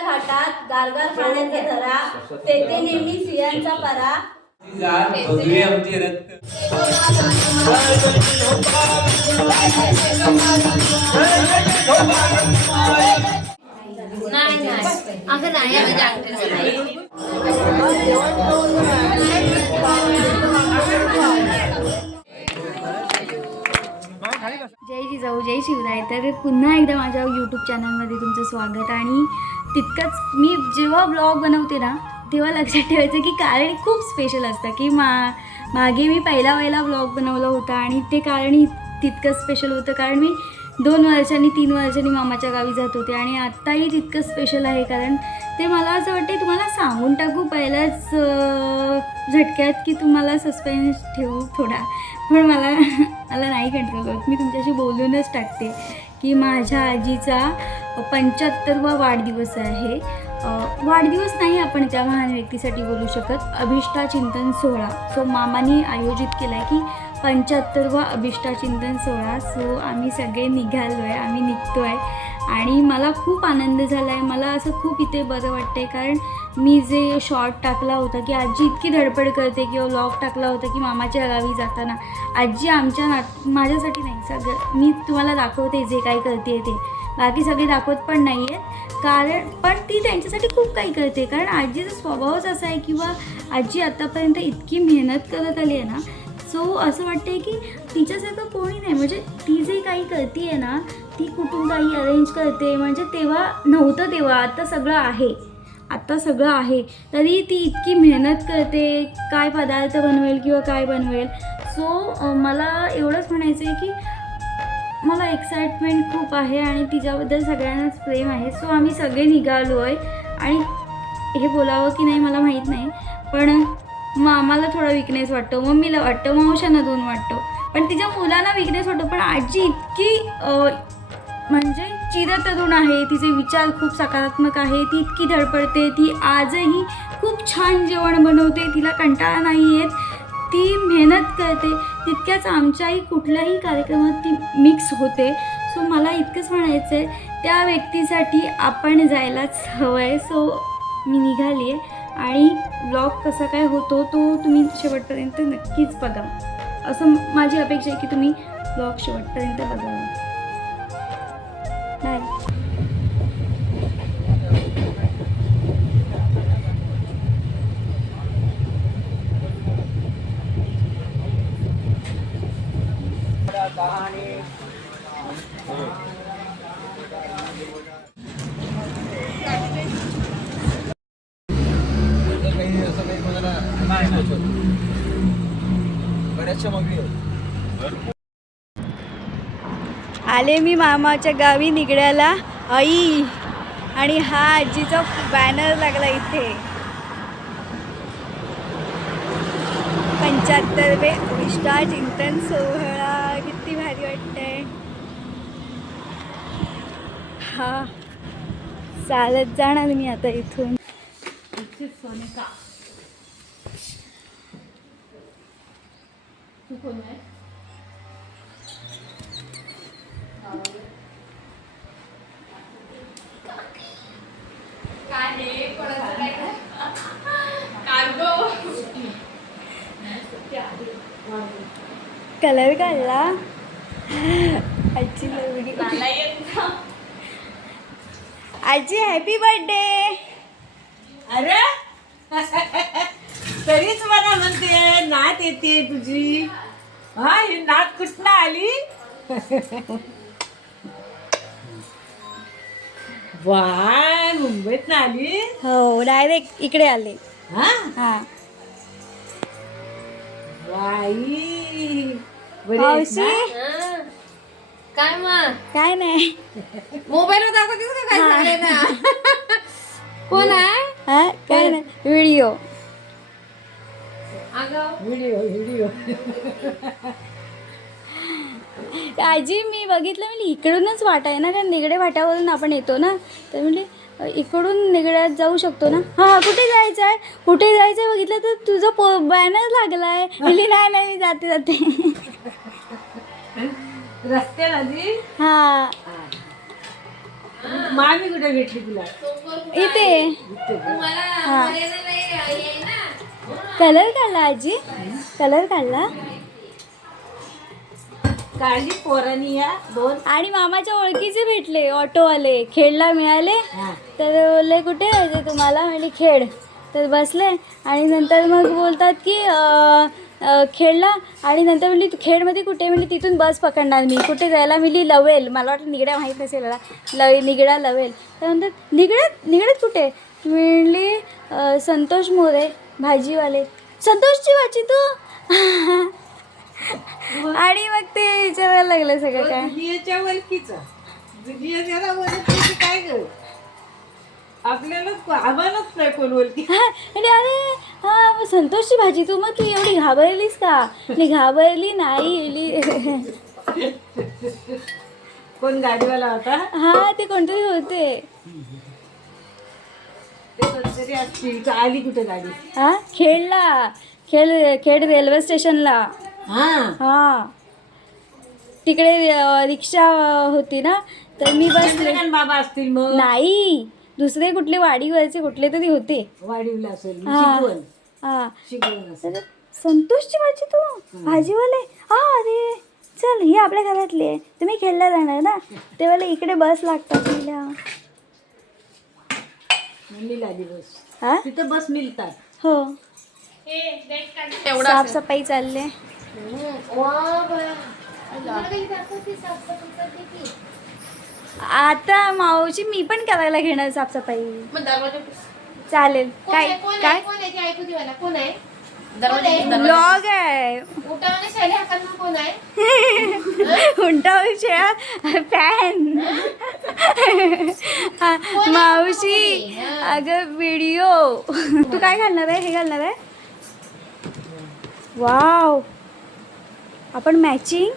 घाटात गारगार पाण्याचा धरा तेथे नेहमी सिंहांचा परा. नाही नाही. अगं नाही म्हणजे अंगठीला जय जिजाऊ जय शिवराय. तर पुन्हा एकदा माझ्या यूट्यूब चॅनलमध्ये तुमचं स्वागत. आणि तितकंच मी जेव्हा ब्लॉग बनवते ना तेव्हा लक्षात ठेवायचं की कारण खूप स्पेशल असतं की मा मागे मी पहिला पहिला ब्लॉग बनवला होता. आणि ते कारण तितकंच स्पेशल होतं. कारण मी दोन वर्षांनी तीन वर्षांनी मामाच्या गावी जात होते आणि आत्ताही तितकं स्पेशल आहे कारण ते मला असं वाटते तुम्हाला सांगून टाकू पहिल्याच झटक्यात की तुम्हाला सस्पेन्स ठेवू थोडा. पण मला मला नाही कंट्रोल होत मी तुमच्याशी बोलूनच टाकते की माझ्या आजीचा पंच्याहत्तरवा वाढदिवस आहे. वाढदिवस नाही आपण त्या महान व्यक्तीसाठी बोलू शकत. अभिष्ठा चिंतन सोहळा सो मामाने आयोजित केला आहे की पंच्याहत्तरवा अभिष्टाचिंतन सोहळा. सो आम्ही सगळे निघालो आहे आम्ही निघतो आहे आणि मला खूप आनंद झाला आहे मला असं खूप इथे बरं वाटतं आहे कारण मी जे शॉर्ट टाकला होता की आजी इतकी धडपड करते किंवा व्लॉग टाकला होता की मामाच्या गावी जाताना. आजी आमच्या नात माझ्यासाठी नाही सगळं मी तुम्हाला दाखवते जे काही करते ते. बाकी सगळे दाखवत पण नाही आहेत कारण पण ती त्यांच्यासाठी खूप काही करते. कारण आजीचा स्वभावच असा आहे किंवा आजी आत्तापर्यंत इतकी मेहनत करत आली आहे ना सो असं वाटते की तिच्यासारखं कोणी नाही. म्हणजे ती जे काही करते आहे ना ती कुठून काही अरेंज करते. म्हणजे तेव्हा नव्हतं तेव्हा आता सगळं आहे. आत्ता सगळं आहे. तरी ती इतकी मेहनत करते काय पदार्थ बनवेल किंवा काय बनवेल. सो मला एवढंच म्हणायचं आहे की मला एक्साइटमेंट खूप आहे आणि तिच्याबद्दल सगळ्यांनाच प्रेम आहे. सो आम्ही सगळे निघालो आहे आणि हे बोलावं की नाही मला माहीत नाही. पण मामाला थोडा विकनेस वाटतो मम्मीला वाटतं मावशांना दोन वाटतो. पण तिच्या मुलांना विकनेस वाटतो पण आजी इतकी म्हणजे चिरतरुण आहे तिचे विचार खूप सकारात्मक आहे ती इतकी धडपडते ती आजही खूप छान जेवण बनवते तिला कंटाळा नाही येत ती मेहनत करते तितक्याच आमच्याही कुठल्याही कार्यक्रमात ती मिक्स होते. सो मला इतकंच म्हणायचं आहे त्या व्यक्तीसाठी आपण जायलाच हवं आहे सो मी निघाली आहे आणि ब्लॉग कसा काय होतो तो तुम्ही शेवटपर्यंत नक्कीच बघा. असं माझी अपेक्षा आहे की तुम्ही ब्लॉग शेवटपर्यंत बघावा बाय काही असं काही कोणाला नाही बऱ्याचशा मगरी आहेत. आले मी मामाच्या गावी निघण्याला आई आणि हा आजीचा बॅनर लागला इथे. पंच्याहत्तरवे विष्ठा चिंतन सोहळा. किती भारी वाटतंय. हा. चालत जाणार मी आता इथून. कलर काढला आजी आजी हॅपी बर्थडे अरे! तरीच मला म्हणते नात येते तुझी. हा ही नात कुठनं आली? वाय मुंबईत आली? हो डायरेक्ट इकडे आले. हा? हा. आहेस मावशी? काय मग? काय नाही. मोबाईलवर दाखवतेस का काय चाललंय ना कोण आहे? हा काय नाही. व्हिडिओ. अगं. Video video. आजी मी बघितलं म्हणजे इकडूनच वाट आहे ना कारण निगडे वाट्यावरून आपण येतो ना. तर म्हणजे अ, इकडून निगड्यात जाऊ शकतो ना. हां हां कुठे जायचं आहे? कुठे जायचं आहे? बघितलं तर तुझं पो बॅनर लागला आहे नाही नाही मी जाते जाते. हां. मामी कुठे भेटली तुला? इथे. हा. कलर काढला आजी. कलर काढला. काढली पोरानी या दोन. आणि मामाच्या ओळखीचे भेटले ऑटोवाले. खेडला मिळाले. तर बोलले कुठे जायचे तुम्हाला म्हणजे खेड तर बसले. आणि नंतर मग बोलतात की अं, अं, खेडला आणि नंतर म्हणली "तू खेडमध्ये कुठे म्हणली तिथून बस पकडणार मी. कुठे जायला? मिली लवेल. मला वाटलं निगड्या माहीत नसेल लव निगडा लवेल. तर म्हणतात निगड्यात निगड्यात कुठे म्हणली "अं, संतोष मोरे भाजीवाले. संतोषची भाजी तू? आणि मग ते विचारायला लागलं सगळं काय? काय आम्हालाच नाही हा, अरे हा संतोषची भाजी तू मग की एवढी घाबरलीस का? मी घाबरली नाही एली कोण गाडीवाला होता? हा ते कोणतरी होते. ते कोणतरी असतील का आली कुठे गाडी? हा खेडला खेड खेड रेल्वे स्टेशनला. हा. हा. तिकडे अ, रिक्षा अ, होती ना? तर मी चंद्रकांत बाबा असतील मग. नाही. दुसरे कुठले वाडीवरचे कुठले तरी होते. वाढीवला असेल हा. शिकवण. हा. शिकवण असेल तर संतोषची भाजी तू? भाजीवाले? हा अरे चल ही आपल्या घरातली. आहे तुम्ही खेळला जाणार ना? तेव्हा इकडे बस लागतात तिला. बस. हा? तिथं बस मिळतात. हो. साफसफाई चालले. आता मावशी मी पण करायला घेणार साफसफाई. चालेल. काय काय? ब्लॉग आहे? उंटावरच्या फॅन मावशी अगं व्हिडिओ तू काय घालणार आहे? हे घालणार आहे? वाव आपण मॅचिंग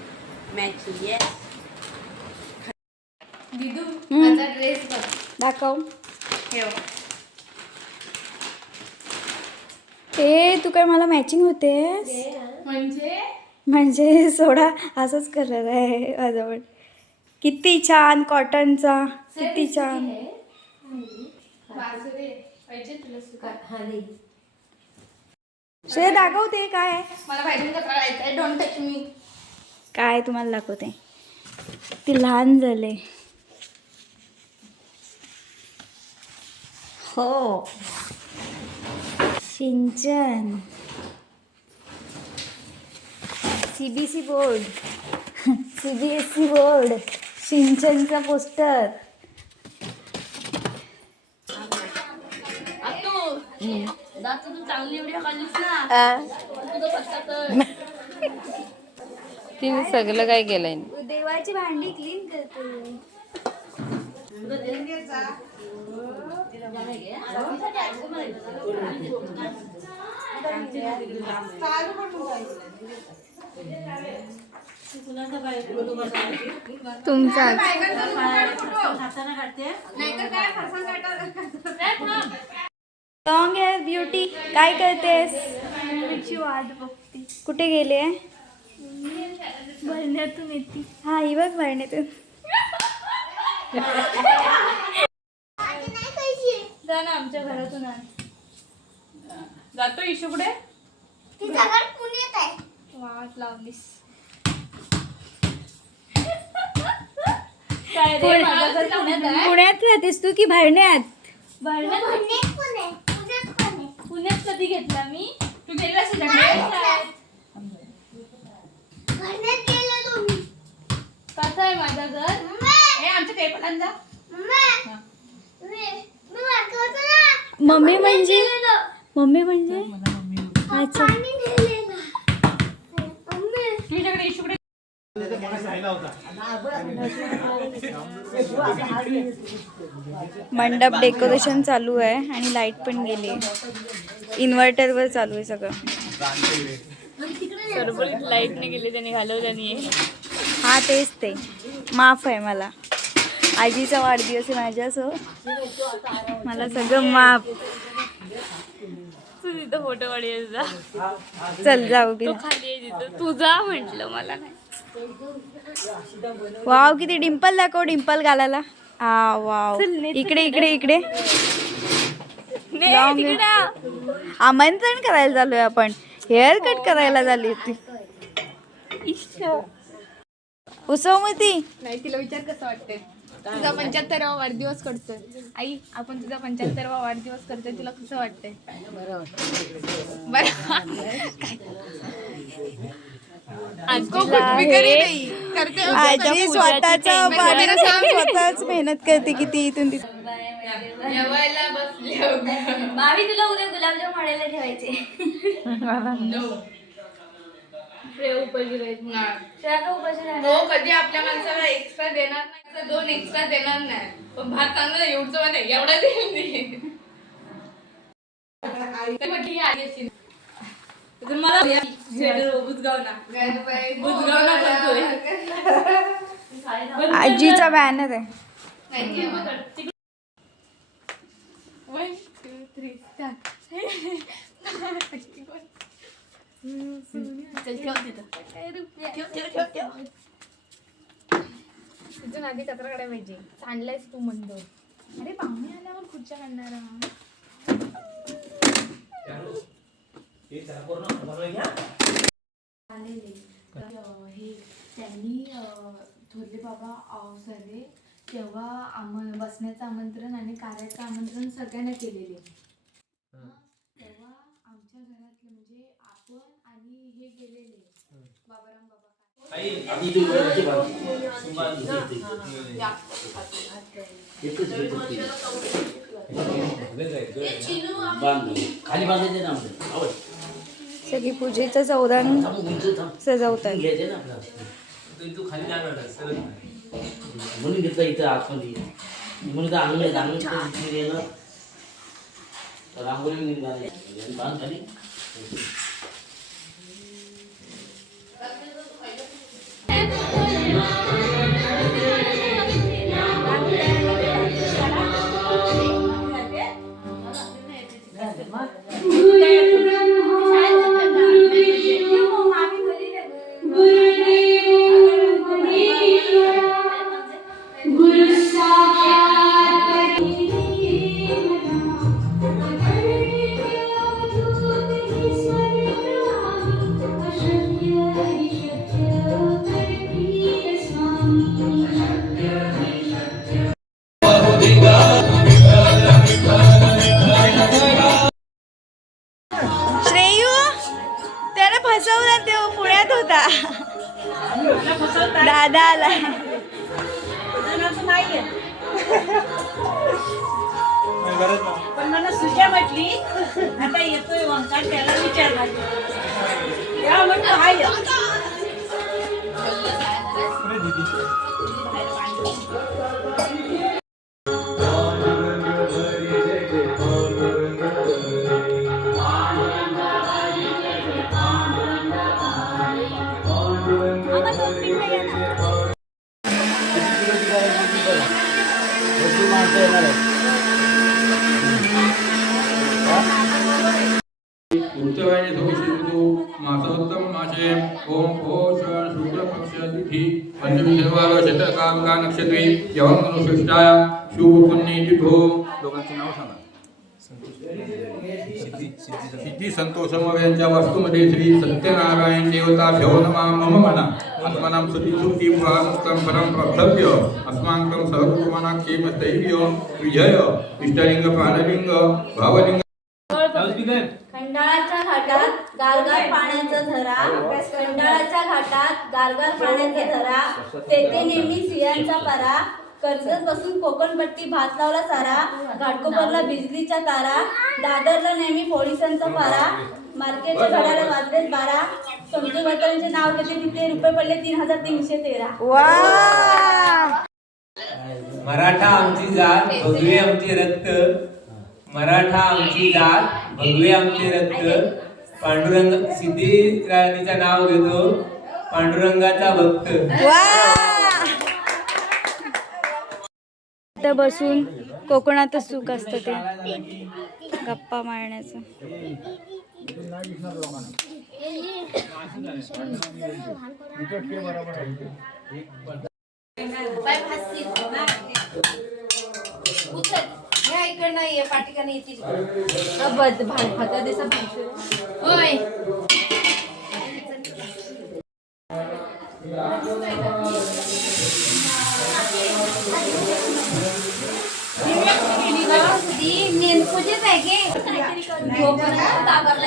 दाखव. ए तू काय मला मॅचिंग होतेस? म्हणजे? म्हणजे सोडा असंच कलर आहे माझ्यावर. किती छान कॉटनचा किती छान. श्रेय दाखवते काय? आहे? मला पाहिजे करायचंय डोंट टच मी काय तुम्हाला दाखवते? ती लहान झाले. हो. Shinchan. C B C board C B S C board सिंचनचा पोस्टर तिने सगळं काय केलंय? देवाची भांडी क्लीन करते. तुमचा. लॉंग हेअर ब्युटी काय करतेस? वाट बघते कुठे गेले भरण्यातून येते. हा ही बघ भरण्यातून जा ना आमच्या घरातून आण. जातो इशू पुढे? वाट लावलीस. काय रे माझं घर पुण्यात आहे? पुण्यात राहतेस तू की भरण्यात भरण्यात पुण्यात कधी घेतला मी? तू गेली असेल कसं आहे माझं घर? ए आमच्या जा. मम्मी. म्हणजे? मम्मी म्हणजे? अच्छा. तुझ्याकडे इशू पुढे मंडप डेकोरेशन चालू आहे आणि लाइट पण गेली इन्व्हर्टरवर चालू आहे सगळं. सरबरीत लाईटने गेली त्याने घालवल्याने हा तेच ते. माफ आहे मला. आजीचा वाढदिवस आहे माझ्या सो मला सगळं माफ. तू तिथं फोटो काढायचा चल जाऊ बी तू जा म्हटलं मला नाही. वाव किती डिंपल दाखव डिंपल घालायला. आ वाव. इकडे इकडे इकडे. आमंत्रण करायला चालूय आपण. हेअर कट करायला झाली होती. उसवमती नाही तिला विचार कसं वाटतंय? तुझा पंच्याहत्तरावा वाढदिवस करतोय. आई आपण तुझा पंच्याहत्तरावा वाढदिवस करतोय तुला कसं वाटतंय? बरं. आजको कुछ भी करी नाही. करते हो, आजी. स्वतःचा मेहनत करते किती इथून तिथून जेवायला बसले. मामी तुला उद्या गुलाबजाम म्हणायला ठेवायचे. तो कधी आपल्या माणसाला एक्स्ट्रा देणार नाही तर दोन एक्स्ट्रा देणार नाही. पण भात चांगला एवढं देईल म्हटली ही. तर मला करतोय आजीचा बॅनर आहे. आहे मला. One, two, three, start. चल, ठेव तिथं. ठेव, ठेव, ठेव, ठेव. तुझ्या नादी कचरा काढायला पाहिजे सांडलायस तू म्हणतो अरे पाहुणे आल्यावर खुर्च्या काढणार हे त्यांनी थोरले बाबा अ, सर्वे तेव्हा आम बसण्याचं आमंत्रण आणि कार्याचं आमंत्रण सगळ्यांना केलेले तेव्हा आमच्या घरातले म्हणजे आपण आणि हे गेलेले बाबाराम बाबा खाली बांधायचे ना सगळी पूजेचं चौदान सजवत घ्यायचे ना म्हणून घेतलं इथं आतमध्ये म्हणून तर अंगण अंगण गेलं रांगोळी बांध खाली संतोष यांच्या वास्तूमध्ये श्री सत्यनारायण देवता भ्यो नमा मम मना। आत्मनाम सुती सुखी पुराणोत्तम परम प्राप्तव्य अस्माकं सहकुटुंबाना क्षेम स्थैर्य विजय इष्टलिंग प्राणलिंग भावलिंग खंडाळाच्या घाटात गारगार पाण्याचा झरा। खंडाळाच्या घाटात गारगार पाण्याचा झरा। तेथे नेहमी सिंहांचा परा। कर्जत बसून कोकणपट्टी भात लावला सारा। घाटकोपरला बिजलीच्या तारा। दादरला नेहमी पोलिसांचा पारा। मार्केटच्या घड्याला वाजले बारा. समजू वतनचे नाव घेतले तिथे रुपये पडले तीन हजार तीनशे तेरा. वा मराठा आमची जात भगवे आमचे रक्त. मराठा आमची जात भगवे आमचे रक्त. पांडुरंग सिद्धी राणीचं नाव घेतो. पांडुरंगाचा भक्त. इथं बसून कोकणातच सुख असतं ते. गप्पा मारण्याचं. नाहीये पाटिका नाही येते भान खाता दिसा होय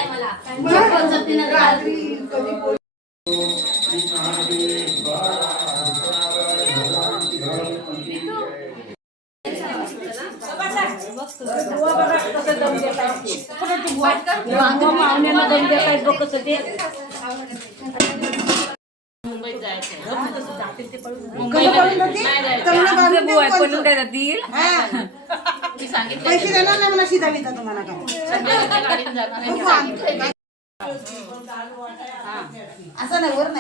घाबरलाय मला मुंबईत जायचं पळून काय जातील पैसे देणार नाही मला तुम्हाला काय. असं नाही वर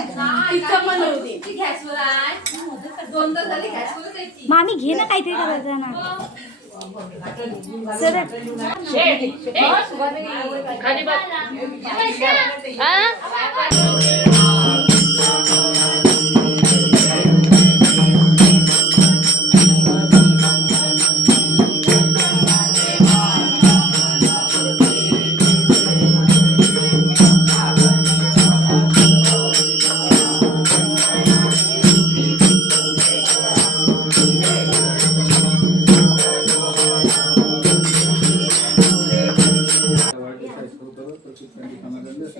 मामी घे ना काहीतरी करायचं ना. सरळ खाली बस.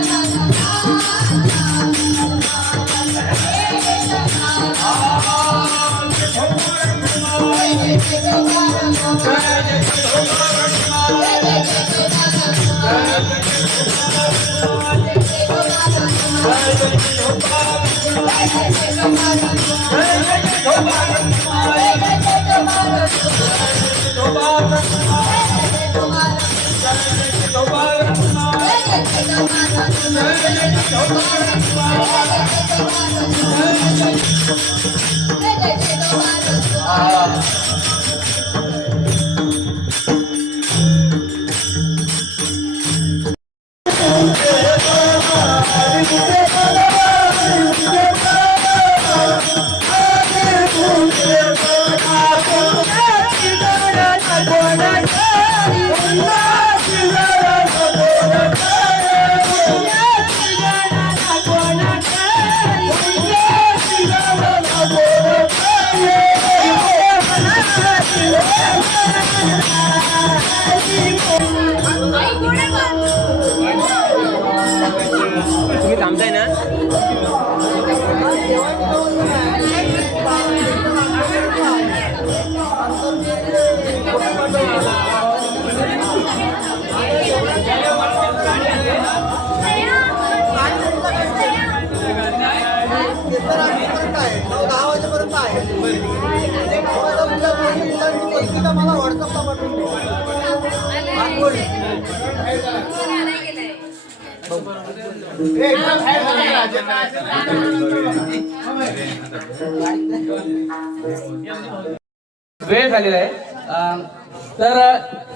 Hey, hey, hey, hey, I'm वाजेपर्यंत आहे मला व्हॉट्सअपला पाठवून वेळ झालेला आहे. तर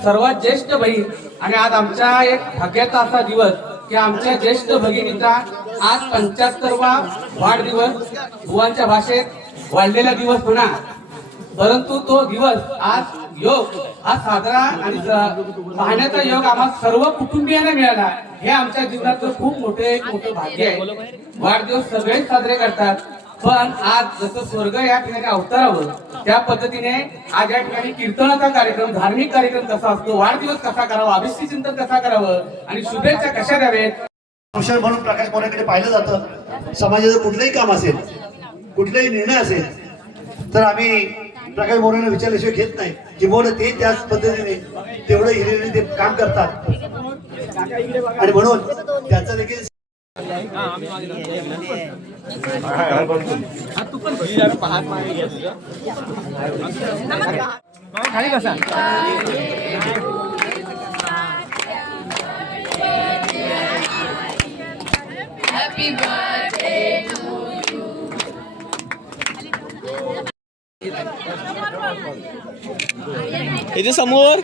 सर्वात ज्येष्ठ बहीण आणि आज आमच्या एक भाग्याचा असा दिवस की आमच्या ज्येष्ठ भगिनीचा आज पंच्याहत्तरवा वाढदिवस भुवांच्या भाषेत वाढलेला दिवस होणार. परंतु तो दिवस आज योग. हा साजरा आणि पाहण्याचा योग आम्हाला सर्व कुटुंबियांना मिळाला. हे आमच्या जीवनाचं खूप मोठे एक मोठं भाग्य आहे. वाढदिवस सगळेच साजरे करतात. पण आज जसं स्वर्ग या ठिकाणी अवतरावं त्या पद्धतीने आज या ठिकाणी कीर्तनाचा कार्यक्रम धार्मिक कार्यक्रम कसा असतो वाढदिवस कसा करावा अभिष्टी चिंतन कसा करावं आणि शुभेच्छा कशा द्यावेत? हुशार म्हणून प्रकाश मोऱ्याकडे पाहिलं जातं. समाजाचं कुठलंही काम असेल कुठलाही निर्णय असेल तर आम्ही प्रकाश मोरेने विचारल्याशिवाय घेत नाही. किंवा ते त्याच पद्धतीने तेवढं हिरिरीने ते काम करतात. आणि म्हणून त्याचा देखील इथे समोर.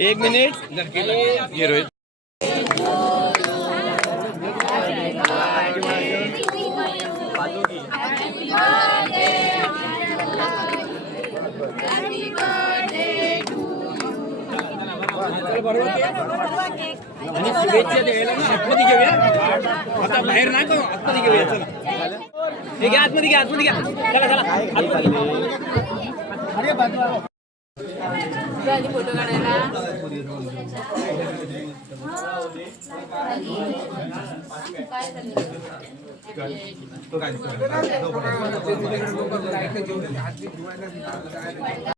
एक मिनिट. आणि शुभेच्छा द्यायला ना आतमध्ये घेऊया. आता बाहेर नाही का आतमध्ये घेऊया. चला. हे घ्या आतमध्ये घ्या आतमध्ये घ्या. चला चला. आतमध्ये घ्या. फोटो काढायला.